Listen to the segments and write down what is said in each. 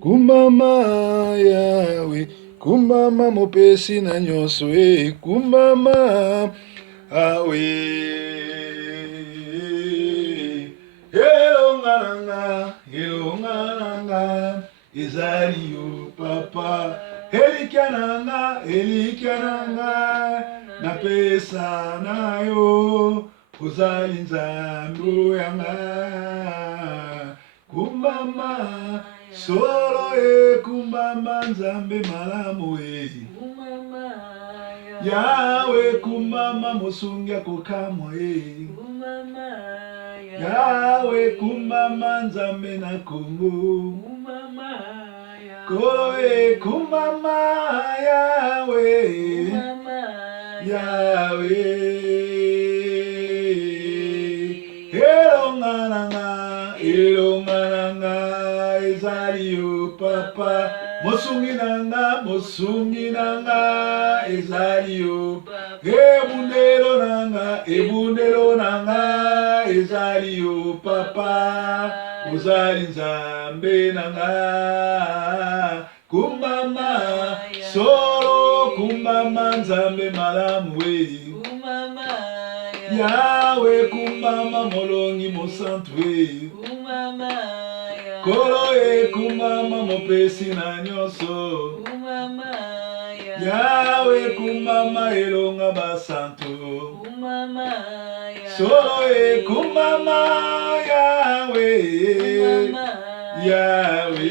Kumbama yawe, kumbama mopesi na nyonso kumbama awe. Elonga nanga, ezali yo papa. Elikya nanga, napesa na yo, ozali nzambe yanga. Kumbama, solo kumbama nzambe malamu Kumbama yawe kumbama mosungia kokamwa Kumbama yawe kumbama nzambe na Kongo Kumbama kolo kumbama yawe yawe elonga nanga ezali yo papa mosungi nanga ezali yo ebundelo nanga ezali yo papa ozali nzambe nanga kumbama solo kumbama nzambe malamu Kumbama yawe kumbama molongi mosantu Kumbama kolo kumbama mopesi na nyonso Kumbama yawe kumbama elonga basantu Kumbama solo kumbama yawe yawe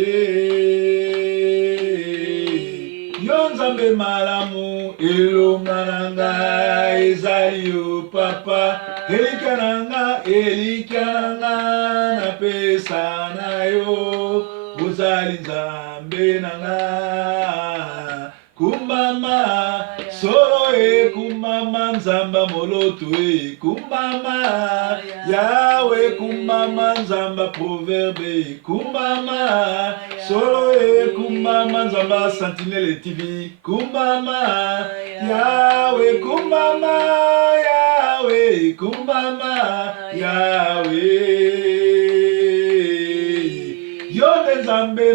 yo nzambe malamu elonga nanga ezali yo papa elikya nanga napesa na yo ozali nzambe nanga kumbama solo kumbama nzamba moloto kumbama yawe kumbama nzamba proverbe kumbama solo kumbama nzamba sentinelle tv kumbama yawe kumbama yawe yonde nzambe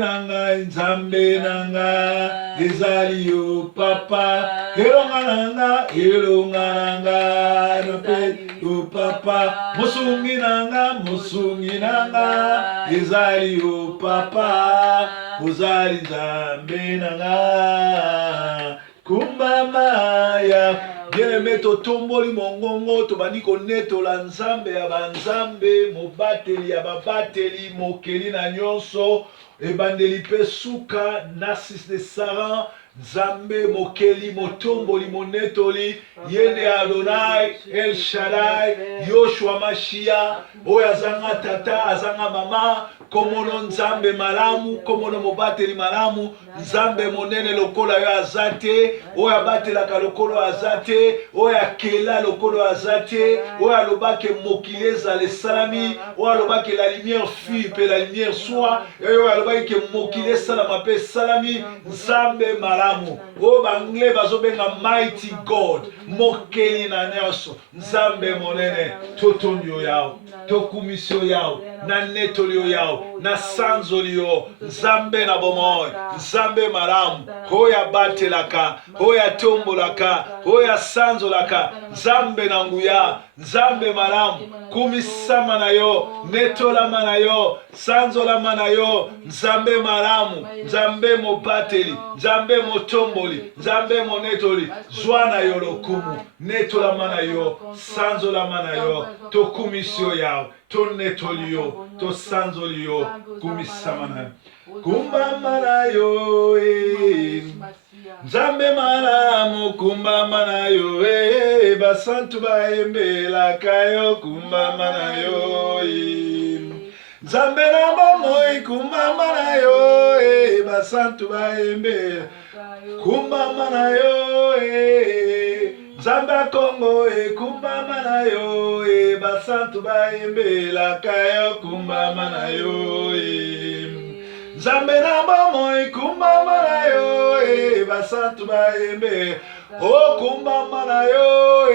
nanga ezali yo papa elonga nanga nape yo papa mosungi nanga ezali yo papa ozali nzambe nanga kumbama ya bien-aimé totomboli mongongo tobandi konetola nzambe ya banzambe mobateli ya babateli mokeli na nyonso ebandeli mpe suka Narcisse de Saran nzambe mokeli motomboli monetoli yene Adonai El Shaddai Yoshua Mashia oyo azanga tata azanga mama komono nzambe malamu komono mobateli malamu nzambe monene lokola yo azate oyo abatelaka lokolo azate oyo akela lokolo azate oyo alobake mokili ezala esalami oyo alobake la lumière fut pe la lumière soit oyo alobaki ke mokili esalama pe esalami nzambe malamu oyo bangle bazobenga mighty God mokeli na nyonso nzambe monene totondi yo yawo tokumisi yo yawo na netoli yo yawo na sanzoli yo nzambe na bomoi nzambe malamu oyo abatelaka oyo atombolaka oyo asanzolaka nzambe na nguya nzambe malamu kumisama na yo netolama na yo sanzolama na yo nzambe malamu nzambe mobateli nzambe motomboli nzambe monetoli zwa na yo lokumu netolama na yo sanzolama na yo tokumisi yo yawo tonetoli yo tosanzoli yo kumisama na yo kumbama na yo nzambe malamu kumbama na yo basantu bayembelaka yo kumbama na yo nzambe na bomoi kumbama na yo basantu bayembelaka kumbama na yo nzambe ya Kongo kumbama na yo basantu bayembelaka yo kumbama na yo nzambe na bomoi kumbama na yo basantu bayembe kumbama na yo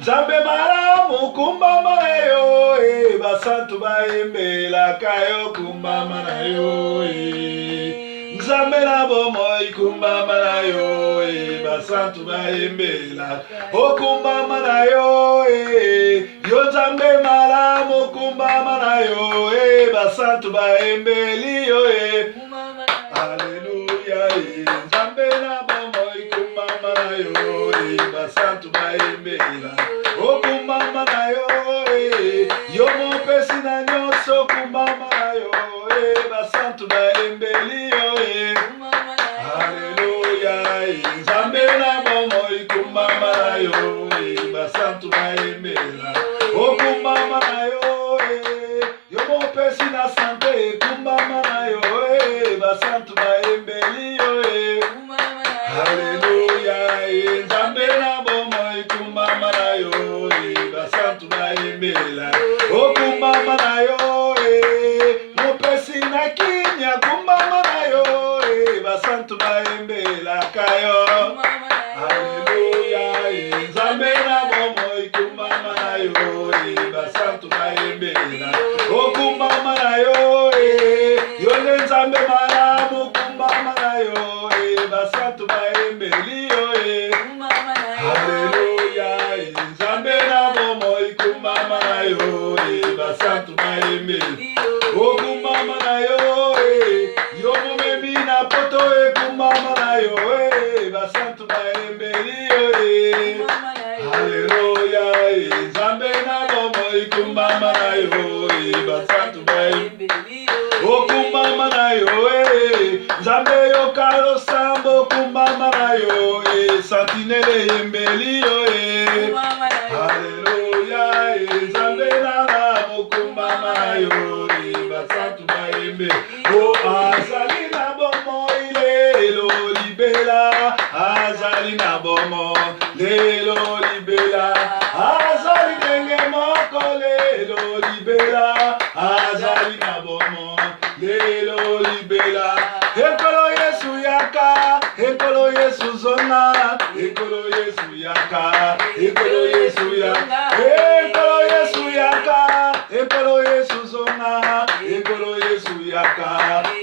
nzambe malamu kumbama na yo basantu bayembelaka yo kumbama na yo bomoi kumbama na yo basantu bayembela okumbama na yo yo nzambe malamu kumbama na yo basantu bayembeli yo Hallelujah, nzambe na bomoi kumbama na yo basantu bayembela okumbama na yo yo mopesi na nyonso kumbama na yo basantu bayembeli yo Hallelujah, nzambe na bomoi kumbama na yo basantu bayembela okumbama na yo yo mopesi na sante kumbama na yo basantu bayembeli yo Hallelujah, nzambe na bomoi kumbama na yo basantu bayembela okumbama na yo mopesi na kimya kumbama na yo basantu bayembela kayo Hallelujah, nzambe na bomoi kumbama na yo basantu bayembela okumbama na yo yo nzambe malamu kumbama na yo basantu bayembeli yo Hallelujah, nzambe na bomoi kumbama na yo basantu bayembeli okumbama na yo yo momemi na poto kumbama na yo basantu bayembeli yo Hallelujah, nzambe na bomoi kumbama na yo basantu bayembeli okumbama na yo nzambe yo kalo sambo kumbama na yo santinele yembeli yo Hallelujah, nzambe na lamu kumbama na yo basantu bayembeli azali na bomoi lelo libela azali na bomoi lelo libela azali ndenge moko lelo libela azali na bomoi lelo libela ekolo yesu yaka ekolo yesu zona ekolo yesu yaka ekolo yesu yaka ekolo yesu yaka ekolo yesu zona ekolo yesu yaka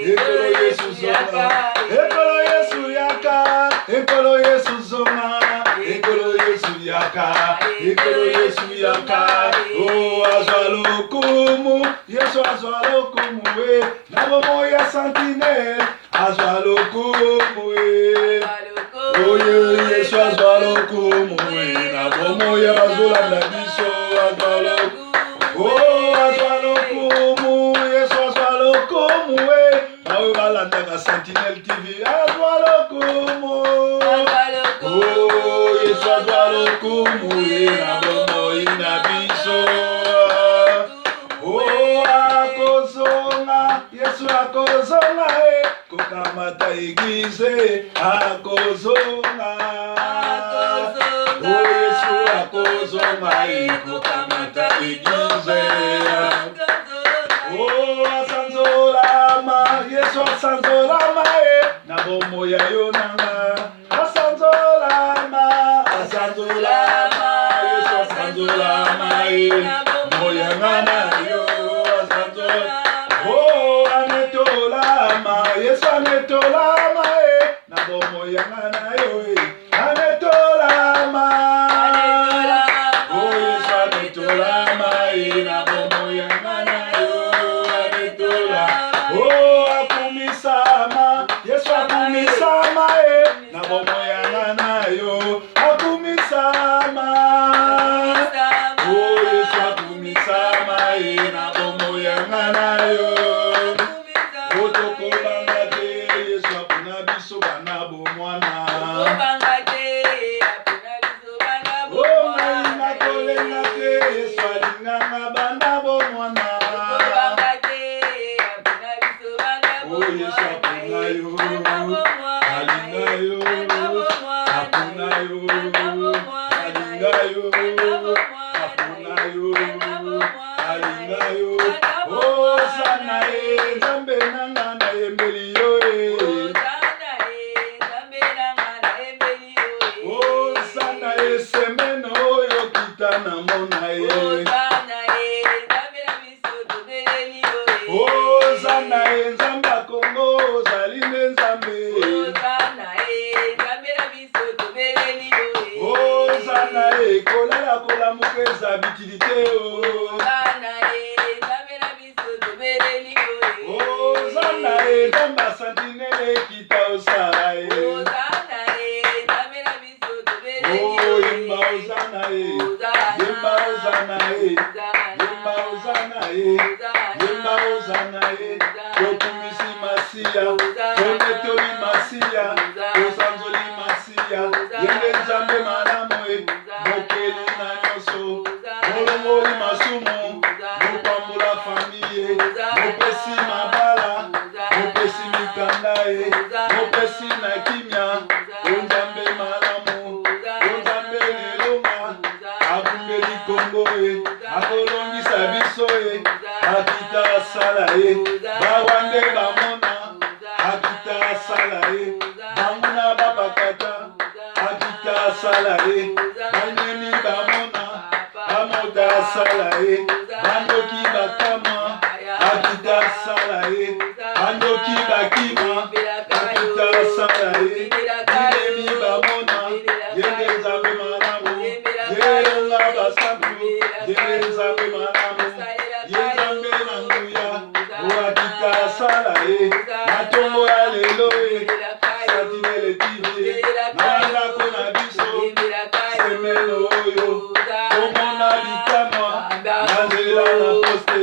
ekolo yesu zona ekolo yesu yaka ekolo yesu zona ekolo yesu yaka ekolo yesu yaka azwa lokumu yesu azwa lokumu na bomo ya sentinelle azwa lokumu yesu azwa lokumu na bomo ya bazolanda biso azwa lokumu azwa lokumu yesu azwa lokumu bawe balandaka sentinelle tv azwa lokumu yesu azwa lokumu na bomo ina biso akozonga yesu akozonga kokamata eglize akozonga yesu akozonga kokamata eglize asanzolama yesu asanzolama na bomo ya yo nanga asanzolama yesu asanzolama moya ngana yo anetolama yesu anetolama na bomo yanga na yo anetolama yesu anetolama na bomo yanga na yo anetolama akumisama yesu akumisama na bomo yanga na yo akumisama yesu akumisama na bomo yanga na yo Nzambe masiya tonetoli masiya tosanzoli masiya yende nzambe malamu mokeli na nyonso molongoli masumu mopambula famiye mopesi mabala mopesi mikanda mopesi na kimia onzambe malamu onzambe lelonga akumbeli kongo akolongisa biso akita asala bawande bamona akita asala banguna bapakata akita asala banyemi bamona bamota asala bandoki bakama akita asala bandoki bakima akita asala bilemi bamona yende nzambe malamu yelonga basantu yende nzambe malamu yenzambe na nguya oakita asala matongo ya lelo satinele tv nandako na biso semelo oyo tomona bikamwa nanzela na poste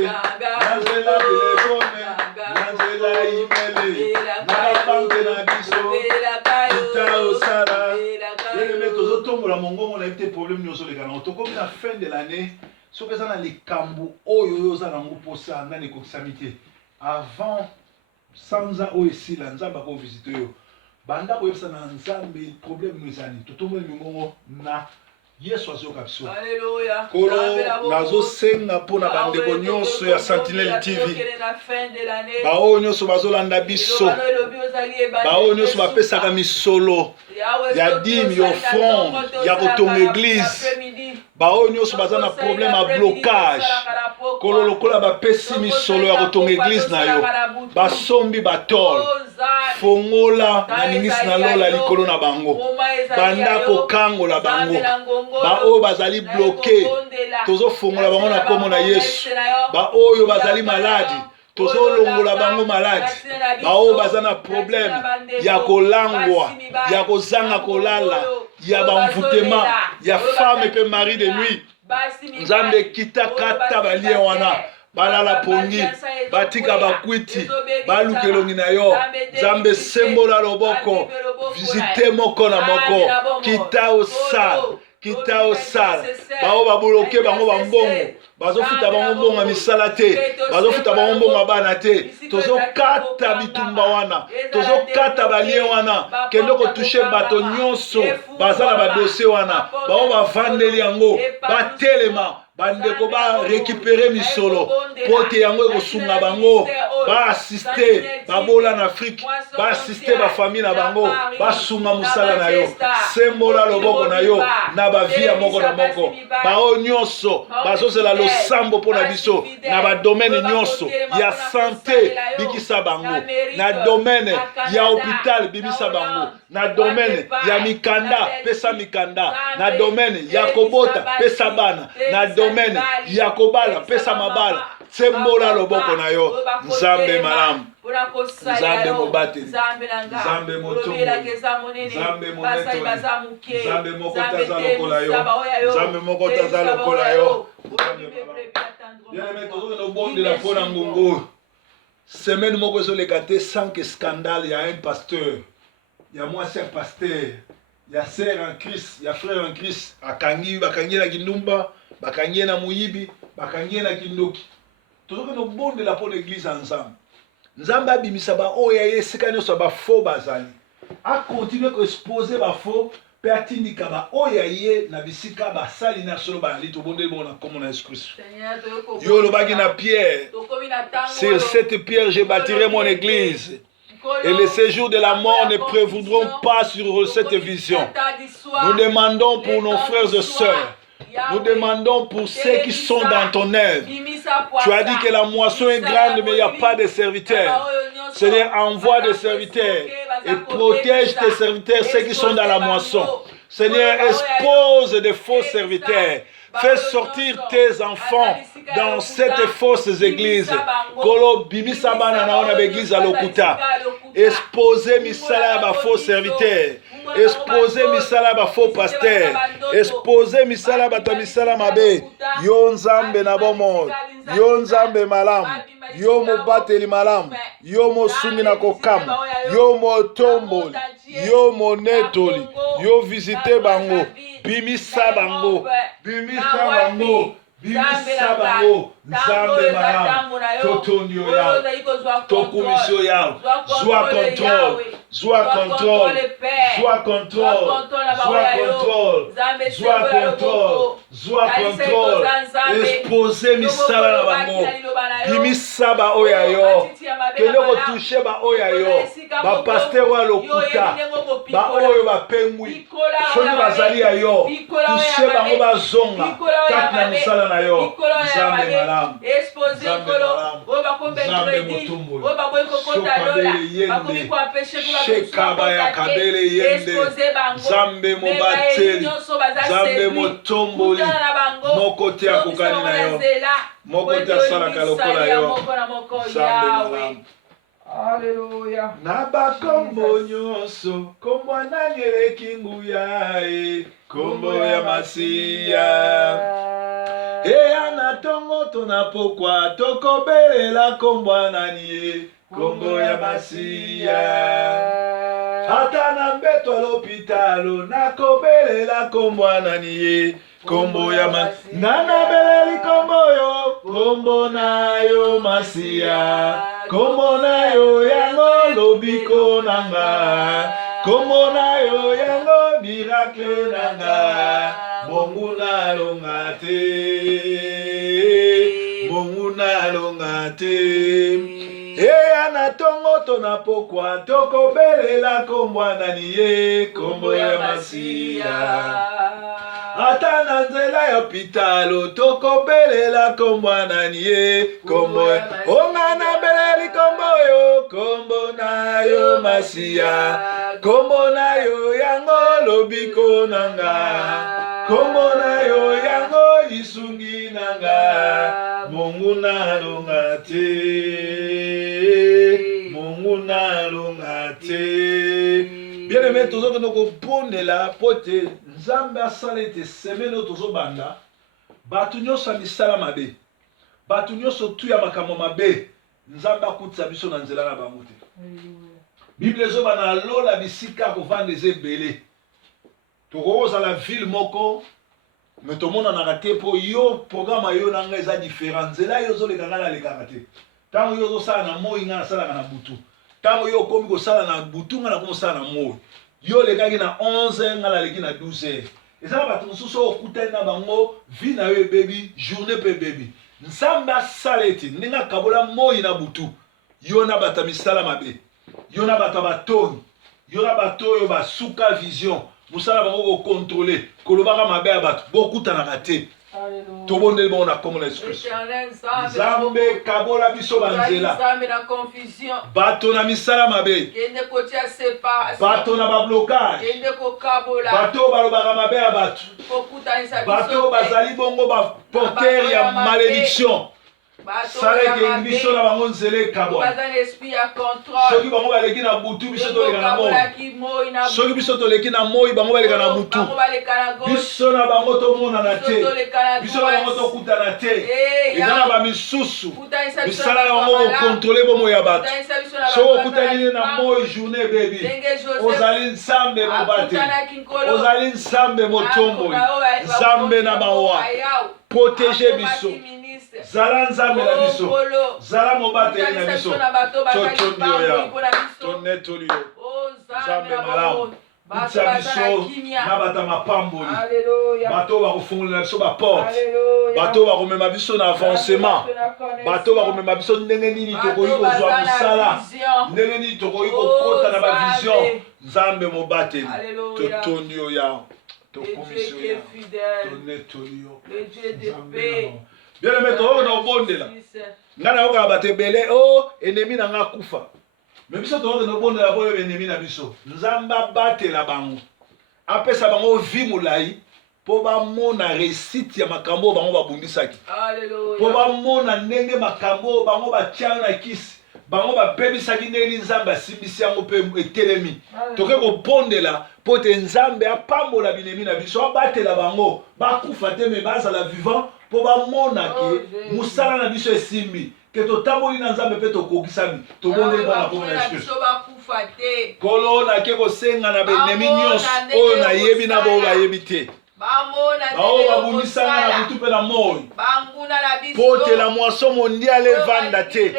nanzela telefone nanzela imele na babanke na biso kita osala yeleme tozotombola mongongo na yebite problème nyonso lekana tokomi na fin de l'année soki eza na likambo oyo oza nango mposa nani ekokisami te avant sanza oyo esila nzambe akovisite oyo banda koyebisa na nzambe problème no ezali totomboli mongongo na yesu azoyoka biso kolo nazosenga mpona bandeko nyonso ya Sentinelle TV baoyo nyonso bazolanda biso baoyo nyonso bapesaka misolo ya dime ya offrande ya kotonga eglise baoyo nyonso baza na problème ya blocage kolo lokola bapesi misolo ya kotonga eglise na yo basombi batole fongola na ningisi na lola likolo na bango banda kokangola bango baoyo bazali bloke tozofongola bango na kombo na yesu baoyo bazali maladi tozolongola bango maladi baoyo baza na problème ya kolangwa ya kozanga kolala ya bamvutema ya femme pe mari de nuit nzambe kita kata balie wana balala pongi batika bakwiti baluka elongi na yo nzambe sembola loboko visite moko na moko kita osala bao baboloke bango bambongo bazofuta bango mbongo ya misala te bazofuta bango mbongo ya bana te tozokata bitumba wana tozokata balie wana kende kotushe bato nyonso baza na badosie wana bao bavandeli yango batelema bandeko barécupere misolo po te yango ekosunga bango baasiste babola na afrike baasiste bafamille na bango basunga mosala na yo sembola loboko na yo na bavia moko na moko bao nyonso bazozela losambo mpo na biso na badomene nyonso ya sante bikisa bango na domene ya hôpital bimisa bango na domene ya mikanda pesa mikanda na domene ya kobota pesa bana na domene ya kobala pesa mabala sembola loboko na yo nzambe malamu nzambe mobateli nzambe motumbu nzambe monetoli nzambe moko taza lokola yo nzambe moko taza lokola yo tozokendobondela mpo na ngongo semaine moko ezoleka te sans que scandale ya un pasteur ya mwasi ya pasteur ya sœur en Christ ya frère en Christ bakangi na kindumba bakangi na muyibi bakangi na kindoki tozokendobondela mpo na église ensemble nzambe abimisa baoyo ya esika nyonso bafaux bazali akontinue koexpose bafaux mpe atindika baoyo ya ye na bisika basali na solo bayali tobondeli bongo na kombo na Yesu Kristo yo olobaki na Pierre sur cette pierre je bâtirai mon église et les séjours de la mort ne prévaudront pas sur cette vision. Nous demandons pour nos frères et sœurs, nous demandons pour ceux qui sont dans ton œuvre. Tu as dit que la moisson est grande, mais il n'y a pas de serviteurs. Seigneur, envoie des serviteurs et protège tes serviteurs, ceux qui sont dans la moisson. Seigneur, expose des faux serviteurs. Fais sortir tes enfants dans cette fausse église. Kolo bimisa bana na ona église à Lokuta. Exposez misala ba faux serviteurs. expose misala ba faux pasteur, expose misala bato misala mabe. Yo nzambe na bomo, yo nzambe malamu, yo mobateli malamu, yo mosungi na kokama, yo motomboli, yo monetoli, yo visite bango, bimisa bango, bimisa bango, bimisa bango, nzambe malamu, totondi yo yao, tokumisio yao, zwa control, zwa control, zwa control, zwa control, zwa control, zwa control, expose misala na bango, bimisa ba oya yo, kende kotushe ba oya yo, ba pasteur wa lokuta, ba oyo ba pengwi, soki bazali ya yo, tushe bango bazonga, kati na misala na yo, nzambe malamu, nzambe malamu, nzambe motumboli, sokabele yende, shekaba ya kabele yende, nzambe mobateli, nzambe motomboli, moko te akokani na yo, moko te asalaka lokola yo, nzambe malamu. Alléluia. Na bakombo nyonso, kombo nanyeleki nguya e, kombo ya masiya. Eya na tongo tona pokwa, tokobelela kombo nani e, kombo ya masiya. Ata na mbeto l'hôpitalo, nakobelela kombo nani e, kombo ya masiya. Nana beleli kombo yo, kombo na yo masiya. Kombo na yo yango lobiko nanga, kombo na yo yango miracle nanga, mongu na longa te, mongu na longa te. Eya na tongo tona pokwa, tokobelela kombo nani ye, kombo ya masiya. Ata na nzela ya hôpitalo, tokobelela kombo nani ye, kombo ya onga na beleli kombo yo, kombo na yo masiya, kombo na yo yango lobiko nanga, kombo na yo yango isungi nanga, mongu na longa te, mongu na longa te. Bien aimé, tozo kono ko pondela pote nzambe asala ete semene tozo banda batu nyonso misala mabe, batu nyonso tu ya makambo mabe, nzambe akutisa biso na nzela na bango te. Bible ezoba na lola bisika kovanda eza ebele, tokozala ville moko me tomonanaka te mpo yo programe yo na ngai eza différent, nzela yo ozoleka ngai nalekaka te. Ntango yo ozosala na moi ngai nasalaka na butu, ntango yo okomi kosala na butu ngai nakomi kosala na moi, yo lekaki na 11h ngai naleki na 12h. Eza na bato mosusu okutani na bango vi na yo ebebi, journée mpe ebebi. Nzambe asala ete ndenge akabola moi na butu, yo na bato ya misala mabe, yo na bato ya batoni, yo na bato oyo basuka vision, mosala bango kokontrole kolobaka mabe ya bato bokutanaka te. Tobondeli bango na kombo na Yesu Kristo. Nzambe kabola biso banzela, bato na misala mabe, bato na bablokage, bato balobaka mabe ya bato, bato bazali bongo baporter ya malédiction, saleke biso na bango nzela ekabwa. Soki bango baleki na butu biso toleka na moi, soki biso toleki na moi bango baleka na butu, biso na bango tomonana te, biso na bango tokutana te. Eza na bamisusu misala ya bango kokontrole bomo ya bato. Soki okutani na moi journée ebebi, ozali nzambe mobateli, ozali nzambe motomboli, nzambe na bawa, protege biso, zala nzambe na biso, zala mobateli na biso, totondi oya, tonetoli yo, nzambe malamu, utsa biso na bata mapamboli, bato bakofungolela biso baporte, bato bakomema biso na avancement, bato bakomema biso ndenge nini tokoki kozwa mosala, ndenge nini tokoki kokota na bavision. Nzambe mobateli, totondi oya, tokomisi oya, tonetoli yo, nzambe na bien aimé, tokoki na obondela ngai nayoka bato ebele o ennemi na nga kufa, me biso tokoki na obondela po oyo ennemi na biso, nzambe abatela bango, apesa bango vi molai mpo bamona réussite ya makambo oyo bango babundisaki, mpo bamona ndenge makambo oyo bango batia na kisi bango bapebisaki ndenge nzambe asimbisi yango mpe etelemi toke kopondela mpo te nzambe apambola binemi na biso abatela bango bakufa te me bazala vivant mpo bamonaki mosala na biso esimbi ke totamboli na nzambe mpe tokokisami tobondeli bana mpo na yesu kolo nake kosenga na benemi nyonso oyo nayebi na bao bayebi te bao babumisanga na butu mpe na moi mpo te la moisson mondiale evanda te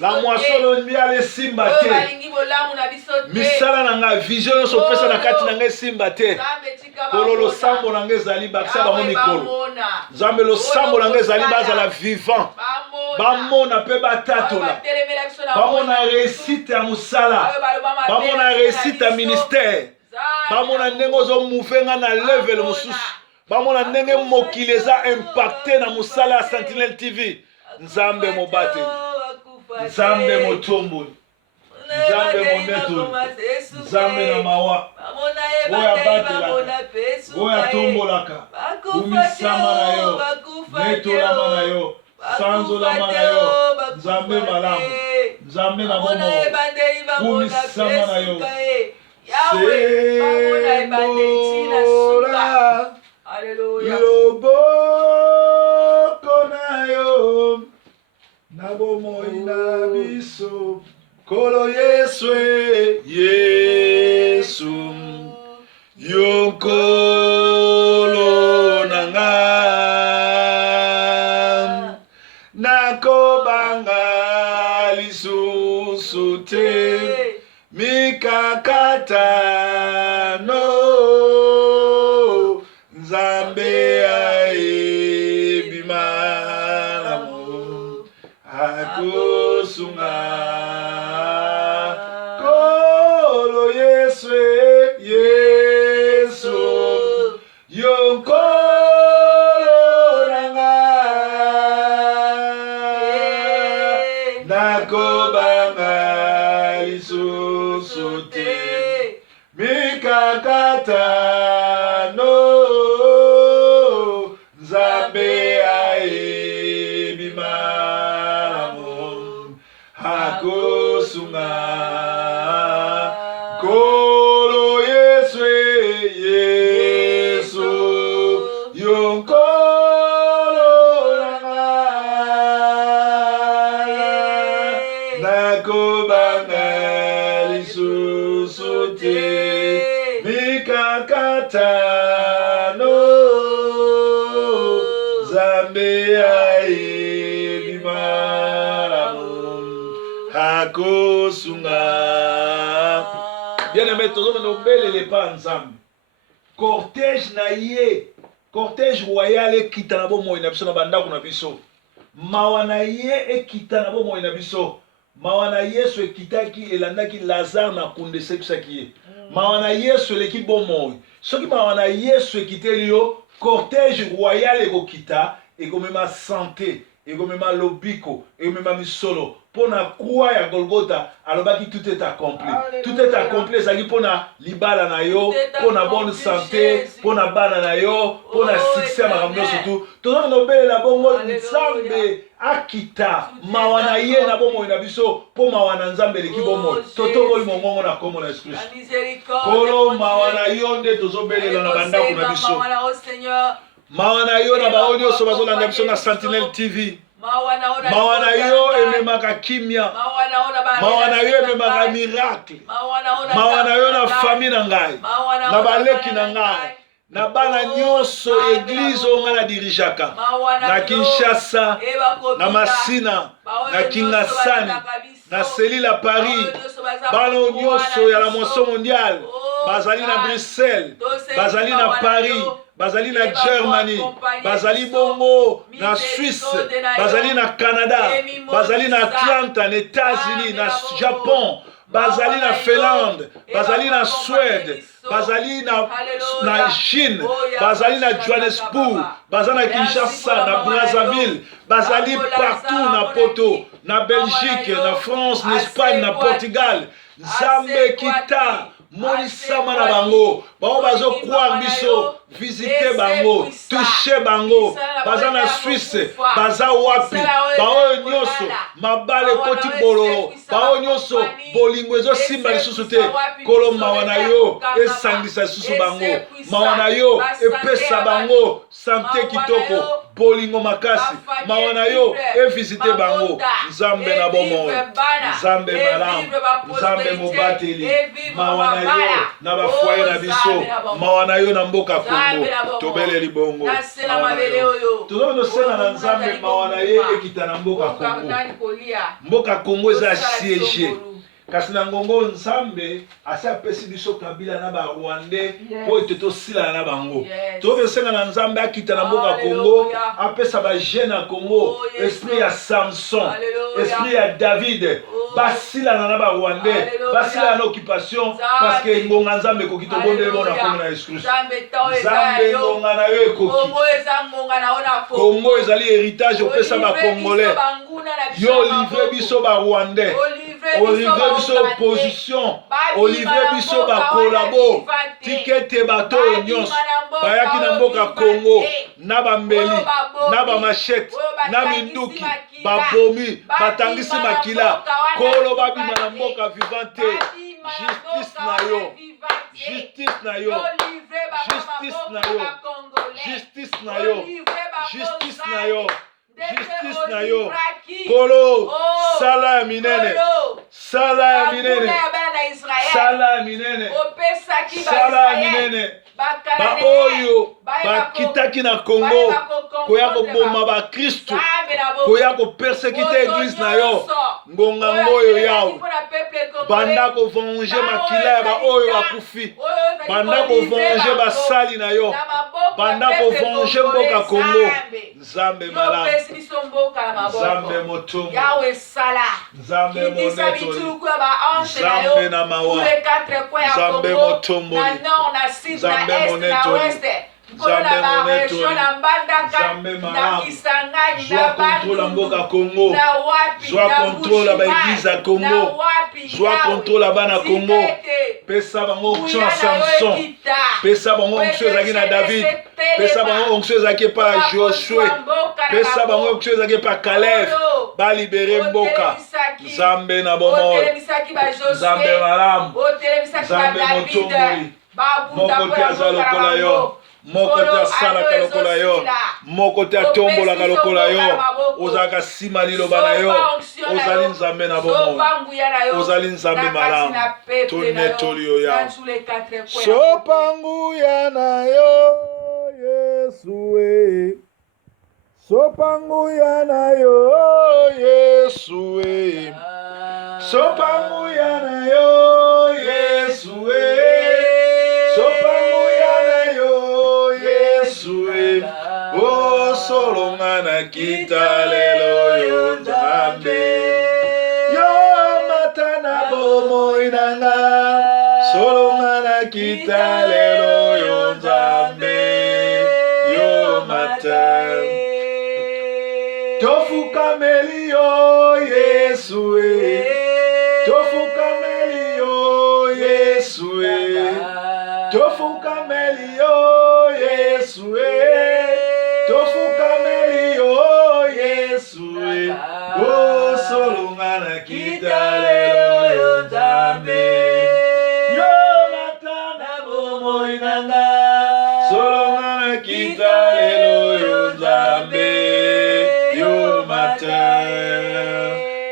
la moisson mondiale esimba te misala na nga vision nyonso opesa na kati na nga esimba te kolo losambo na nga ezali bakisa bango mikolo nzambe losambo na nga ezali bazala vivant bamona mpe batatola bamona réussite ya mosala bamona réussite ya ministère bamona ndenge ozomouve nga na level mosusu bamona ndenge mokili eza impacte na mosala ya Sentinelle TV nzambe mobateli nzambe motomboli nzambe monetoli nzambe na mawa oyo abatelaka oyo atombolaka umisama na yo netolama na yo sanzolama na yo nzambe malamu nzambe na bomo umisama na yo sembola loboko na yo na bomoi na biso kolo yesu yesu yo nkolo na nga nakobanga lisusu te mikakatano nzambe ayebi malamu akosunga kolo yesu yesu yo nkolo na nga nakobanga lisusu te mikakatano nzambe ayebi malamu akosunga kolo yesu yesu yo nkolo na nga nakobanga lisusu te mikakatano nzambe ayebi malamu akosunga. Bien-aimé, tozomona obelele pa nzambe cortège na ye cortège royal ekita na bomoi na biso na bandako na biso mawa na ye ekita na bomoi na biso mawa na yesu ekitaki elandaki lazare na kunde esekisaki ye mawa na yesu eleki bomoi soki mawa na yesu ekiteli yo cortège royal ekokita ekomema santé ekomema lobiko ekomema misolo pona croix ya Golgotha alobaki tout est accompli. Tout est accompli ezaki pona libala na yo, pona bonne santé, pona bana na yo, pona succès makambo nyonso tu. Tozona nobelela bongo nzambe akita mawa na ye na bomoi na biso po mawa na nzambe eleki bomoi. Totokoli mongongo na kombo na Yesu Kristo. Kolo mawa na yo nde tozobelela na bandako na biso. Mawa na yo na bao nyonso bazolanda biso na Sentinelle TV. mawa na yo ememaka kimia, mawa na yo ememaka miracle, mawa na yo na famille na ngai, na baleki na ngai, na bana nyonso église onga na dirijaka, na Kinshasa, na Masina, na Kingasani, na Selile à Paris, bana nyonso ya la moisson mondiale, bazali na Bruxelles, bazali na Paris, bazali na Germany, bazali bongo na Suisse, bazali na Canada, bazali na Atlanta, na États-Unis, na Japon, bazali na Finlande, bazali na Suède, bazali na Chine, bazali na Johannesburg, bazali na Kinshasa, na Brazzaville, bazali partout na Poto, na Belgique, na France, na Espagne, na Portugal. Nzambe kita monisama na bango bao bazo croire biso visiter bango toucher bango baza na Suisse baza wapi bao nyonso mabale koti bololo bao nyonso bolingo ezosimba lisusu te kolo mawa na yo esangisa lisusu bango mawa na yo epesa bango sante kitoko bolingo makasi mawa na yo evisite bango nzambe na bomoi nzambe malamu nzambe mobateli mawa na yo na bafoye na biso mawa na yo na mboka Kongo tobeleli bongo tozosenga na nzambe mawa na ye ekita na mboka Kongo mboka Kongo eza siege kasi na ngongo nzambe asi apesi biso Kabila na ba Rwandais po ete tosila na bango tozosenga na nzambe akita na mboka Kongo apesa ba jeune na Kongo esprit ya Samson esprit ya David basila na ba Rwandais basila na occupation parce que ngonga nzambe koki tobonde bona Kongo na Yesu Christ nzambe ngonga na yo ekoki Kongo ezali héritage opesa ba Congolais yo livre biso ba Rwandais olivre biso opposition olivre biso bakolabo tikete bato nyonso bayaki na mboka Kongo na bambeli na bamashete na minduki babomi batangisi makila kolo babima na mboka vivante justice na yo justice na yo justice na yo justice na yo justice na yo justice na yo kolo sala ya minene sala ya minene sala ya minene sala ya minene baoyo bakitaki na Kongo koya koboma bakristu koya kopersekite eglise na yo ngonga ngoyo yawe banda kovonge makila ya baoyo bakufi banda kovonge basali na yo banda kovonge mboka Kongo nzambe malamu nzambe motumbu nzambe monetoli nzambe na mawa nzambe motumboli nzambe monetoli nzambe monetoli nzambe malamu zwa kontrola mboka Kongo zwa kontrola baeglize ya Kongo zwa kontrola bana Kongo pesa bango onction ya Samson pesa bango onction ezalaki na David pesa bango onction ezalaki pa Joshua pesa bango onction ezalaki pa Caleb balibere mboka nzambe na bomoi nzambe malamu nzambe motomboli moko te aza lokola yo moko te asalaka lokola yo moko te atombolaka lokola yo ozalaka nsima liloba na yo ozali nzambe na bomoi ozali nzambe malamu tonetoli yo yawe sopanguya na yo Yesu sopanguya na yo Yesu sopanguya na yo Yesu sopanguya na yo Yesu o solonga na kita lelo yo nzambe yo matana bomoi nanga solonga na kita lelo yo nzambe yo matana tofukameli yo Yesu tofukameli yo Yesu tofukameli yo Yesu tofukameli yo Yesu o solonga na kita lelo yo nzambe yo matana bomoi nanga solonga na kita lelo yo nzambe yo matana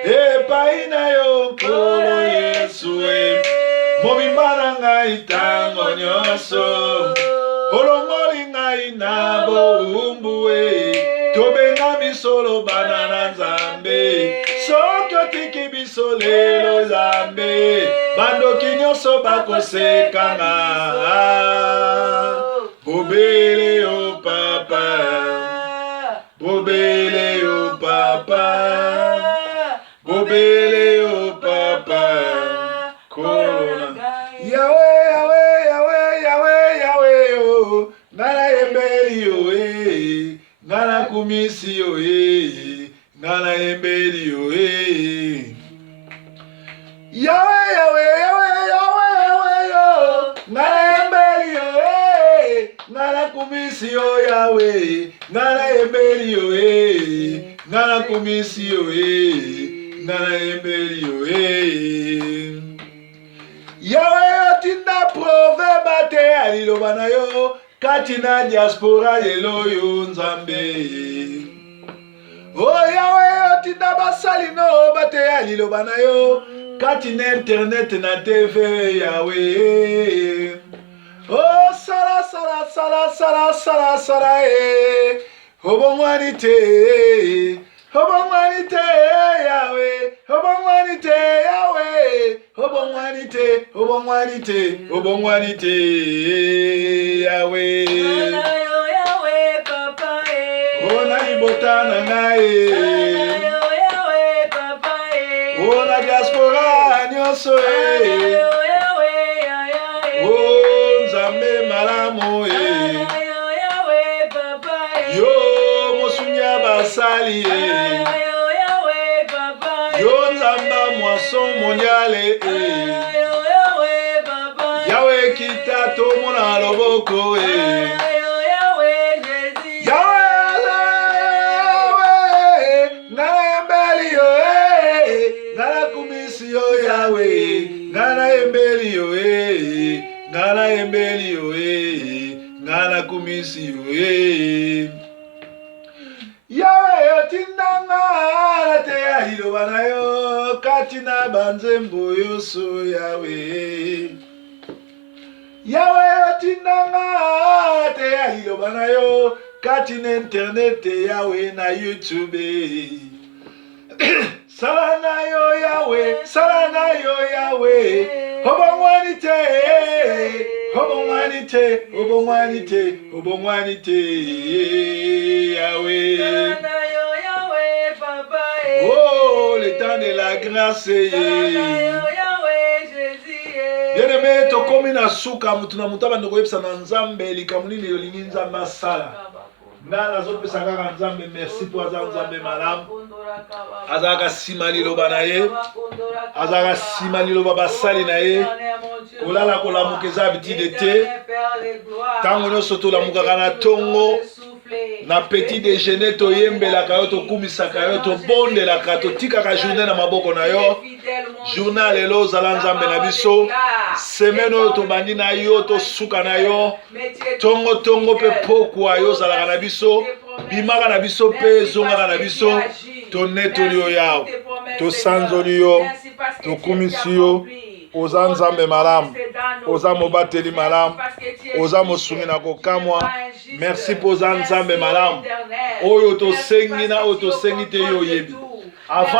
epai na yo nkolo Yesu mobimba na ngai ntango nyonso olongoli ngai na bowumbu tobenga misolo bana na nzambe soki otiki biso lelo nzambe bandoki nyonso bakosekanga bobele yo papa bobele yo papa bobele yo papa korona yawe yawe yawe yawe yawe yo ngana yembeli yo ngana kumisi yo ngana yembeli yo yawe yawe yawe yawe yawe yo kumisi yo Yahweh, ngana yembeli yo ngana kumisi yo ngana yembeli yo Yahweh otinda proverbe te aliloba na yo kati na diaspora lelo yo Nzambe. Oh Yahweh otinda basali no bate aliloba na yo kati na internet na TV Yahweh. Oh sala obongwani te Yahweh, obongwani te Yahweh, obongwani te Yahweh. Yahweh papa Ona ibotana nae, Yahweh papa ona diaspora nyonso Nzambe malamu Yahweh papa yo mosunya basali Yahweh papa yo Nzamba moisson mondiale Yahweh papa Yahweh kita to mona loboko Yahweh Jésus Yahweh ngana embeli yo ngana kumisi yo Yahweh ngana embeli yo ngana embeli yo ngana kumisi yo Yahweh otindanga te aliloba na yo kati na banzembo yoso Yahweh Yahweh otindanga te aliloba na yo kati na internet Yahweh na YouTube sala na yo Yahweh obongwani te Yahweh. Oh, le temps de la grâce bien-aimé tokomi na suka mutu na mutu abandi koyebisa na Nzambe likambo nini olingi Nzambe asala. Nga nazopesa kaka Nzambe merci po aza Nzambe malamu azalaka nsima liloba na ye azalaka nsima liloba basali na ye kolala kolamuka eza habitude te ntango nyonso tolamukaka na tongo na petit déjeuner toyembelaka yo tokumisaka yo tobondelaka totikaka journée na maboko na yo journal lelo ozala Nzambe na biso semaine oyo tobandi na yo tosuka na yo tongo mpe pokwa yo ozalaka na biso bimaka na biso mpe ezongaka na biso tonetoli yo yawe tosanzoli yo tokumisi yo oza Nzambe malamu oza mobateli malamu oza mosungi na kokamwa merci po oza Nzambe malamu oyo tosengi na oyo tosengi te yo oyebi